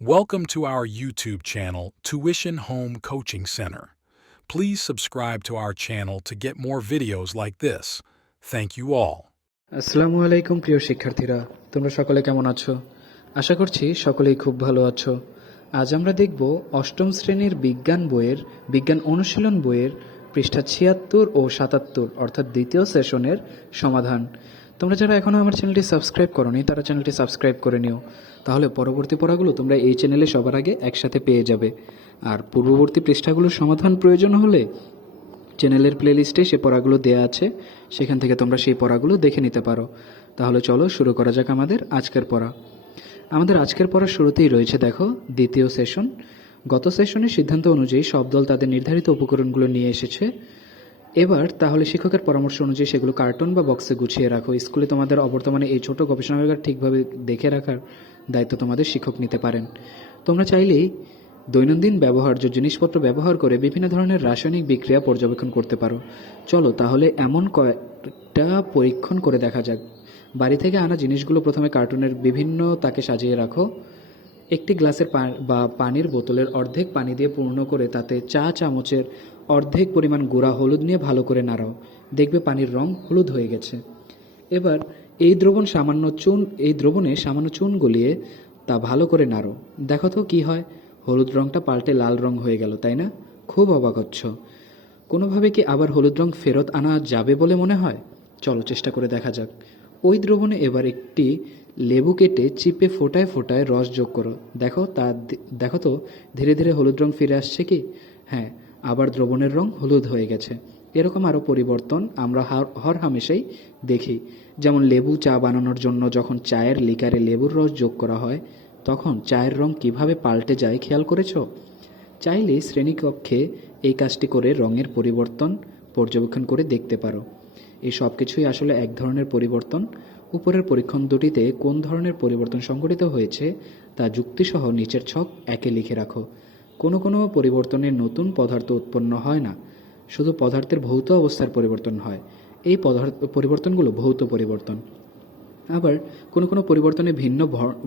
Welcome to our YouTube channel, Tuition Home Coaching Center. Please subscribe to our channel to get more videos like this. Thank you all. আসসালামু আলাইকুম প্রিয় শিক্ষার্থীরা, তোমরা সকলে কেমন আছো? আশা করছি সকলেই খুব ভালো আছো। আজ আমরা দেখব অষ্টম শ্রেণীর বিজ্ঞান বইয়ের বিজ্ঞান অনুশীলন বইয়ের পৃষ্ঠা ৭৬ ও ৭৭ অর্থাৎ দ্বিতীয় সেশনের সমাধান। তোমরা যারা এখনও আমার চ্যানেলটি সাবস্ক্রাইব করোনি তারা চ্যানেলটি সাবস্ক্রাইব করে নিও, তাহলে পরবর্তী পড়াগুলো তোমরা এই চ্যানেলে সবার আগে একসাথে পেয়ে যাবে। আর পূর্ববর্তী পৃষ্ঠাগুলোর সমাধান প্রয়োজন হলে চ্যানেলের প্লেলিস্টে সে পড়াগুলো দেয়া আছে, সেখান থেকে তোমরা সেই পড়াগুলো দেখে নিতে পারো। তাহলে চলো শুরু করা যাক আমাদের আজকের পড়া। আমাদের আজকের পড়ার শুরুতেই রয়েছে দেখো দ্বিতীয় সেশন। গত সেশনের সিদ্ধান্ত অনুযায়ী সব দল তাদের নির্ধারিত উপকরণগুলো নিয়ে এসেছে। এবার তাহলে শিক্ষকের পরামর্শ অনুযায়ী সেগুলো কার্টন বা বক্সে গুছিয়ে রাখো। স্কুলে তোমাদের অবর্তমানে এই ছোট গবেষণাগার ঠিকভাবে দেখে রাখার দায়িত্ব তোমাদের শিক্ষক নিতে পারেন। তোমরা চাইলেই দৈনন্দিন ব্যবহার্য জিনিসপত্র ব্যবহার করে বিভিন্ন ধরনের রাসায়নিক বিক্রিয়া পর্যবেক্ষণ করতে পারো। চলো তাহলে এমন কয়েকটা পরীক্ষণ করে দেখা যাক। বাড়ি থেকে আনা জিনিসগুলো প্রথমে কার্টুনের বিভিন্ন তাকে সাজিয়ে রাখো। একটি গ্লাসের বা পানির বোতলের অর্ধেক পানি দিয়ে পূর্ণ করে তাতে চা চামচের অর্ধেক পরিমাণ গুঁড়া হলুদ নিয়ে ভালো করে নাড়াও। দেখবে পানির রং হলুদ হয়ে গেছে। এবার এই দ্রবণে সামান্য চুন গলিয়ে তা ভালো করে নাড়ো। দেখো তো কী হয়, হলুদ রঙটা পাল্টে লাল রং হয়ে গেল, তাই না? খুব অবাক হচ্ছ। কোনোভাবে কি আবার হলুদ রং ফেরত আনা যাবে বলে মনে হয়? চলো চেষ্টা করে দেখা যাক। ওই দ্রবণে এবার একটি লেবু কেটে চিপে ফোটায় ফোটায় রস যোগ করো। দেখো তো ধীরে ধীরে হলুদ রং ফিরে আসছে কি? হ্যাঁ, আবার দ্রবণের রং হলুদ হয়ে গেছে। এরকম আরও পরিবর্তন আমরা হরহামেশাই দেখি। যেমন লেবু চা বানানোর জন্য যখন চায়ের লিকারে লেবুর রস যোগ করা হয় তখন চায়ের রং কিভাবে পাল্টে যায় খেয়াল করেছ? চাইলে শ্রেণীকক্ষে এই কাজটি করে রঙের পরিবর্তন পর্যবেক্ষণ করে দেখতে পারো। এই সব কিছুই আসলে এক ধরনের পরিবর্তন। উপরের পরীক্ষণ দুটিতে কোন ধরনের পরিবর্তন সংঘটিত হয়েছে তা যুক্তিসহ নিচের ছক একে লিখে রাখো। কোনো পরিবর্তনে নতুন পদার্থ উৎপন্ন হয় না, শুধু পদার্থের ভৌত অবস্থার পরিবর্তন হয়। এই পরিবর্তনগুলো ভৌত পরিবর্তন। আবার কোনো পরিবর্তনে ভিন্ন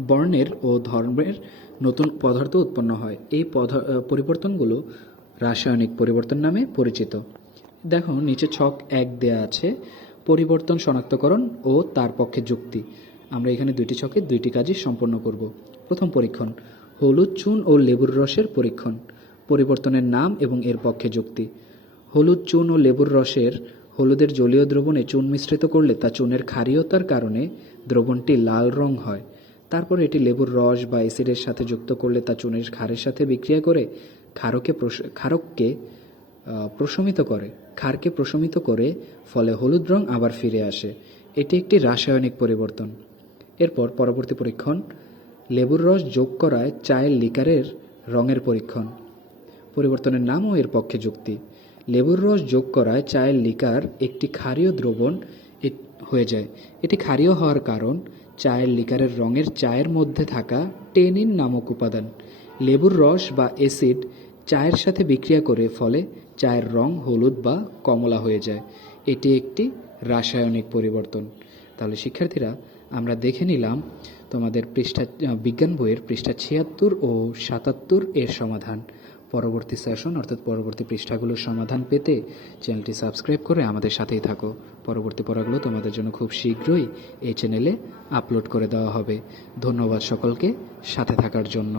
বর্ণের ও ধর্মের নতুন পদার্থ উৎপন্ন হয়। এই পরিবর্তনগুলো রাসায়নিক পরিবর্তন নামে পরিচিত। দেখো নিচে ছক ১ দেয়া আছে, পরিবর্তন শনাক্তকরণ ও তার পক্ষে যুক্তি। আমরা এখানে দুইটি ছকে দুইটি কাজই সম্পন্ন করব। প্রথম পরীক্ষণ, হলুদ চুন ও লেবুর রসের পরীক্ষণ। পরিবর্তনের নাম এবং এর পক্ষে যুক্তি। হলুদ চুন ও লেবুর রসের হলুদের জলীয় দ্রবণে চুন মিশ্রিত করলে তা চুনের ক্ষারীয়তার কারণে দ্রবণটি লাল রং হয়। তারপর এটি লেবুর রস বা অ্যাসিডের সাথে যুক্ত করলে তা চুনের ক্ষারের সাথে বিক্রিয়া করে ক্ষারকে প্রশমিত করে ফলে হলুদ রং আবার ফিরে আসে। এটি একটি রাসায়নিক পরিবর্তন। এরপর পরবর্তী পরীক্ষণ, লেবুর রস যোগ করায় চায়ের লিকারের রঙের পরীক্ষণ। পরিবর্তনের নাম ও এর পক্ষে যুক্তি। লেবুর রস যোগ করায় চায়ের লিকার একটি ক্ষারীয় দ্রবণ হয়ে যায়। এটি ক্ষারীয় হওয়ার কারণ চায়ের লিকারের রঙের চায়ের মধ্যে থাকা টেনিন নামক উপাদান। লেবুর রস বা অ্যাসিড চায়ের সাথে বিক্রিয়া করে ফলে চায়ের রং হলুদ বা কমলা হয়ে যায়। এটি একটি রাসায়নিক পরিবর্তন। তাহলে শিক্ষার্থীরা, আমরা দেখে নিলাম তোমাদের বিজ্ঞান বইয়ের পৃষ্ঠা ৭৬ ও ৭৭ এর সমাধান। পরবর্তী সেশন অর্থাৎ পরবর্তী পৃষ্ঠাগুলোর সমাধান পেতে চ্যানেলটি সাবস্ক্রাইব করে আমাদের সাথেই থাকো। পরবর্তী পড়াগুলো তোমাদের জন্য খুব শীঘ্রই এই চ্যানেলে আপলোড করে দেওয়া হবে। ধন্যবাদ সকলকে সাথে থাকার জন্য।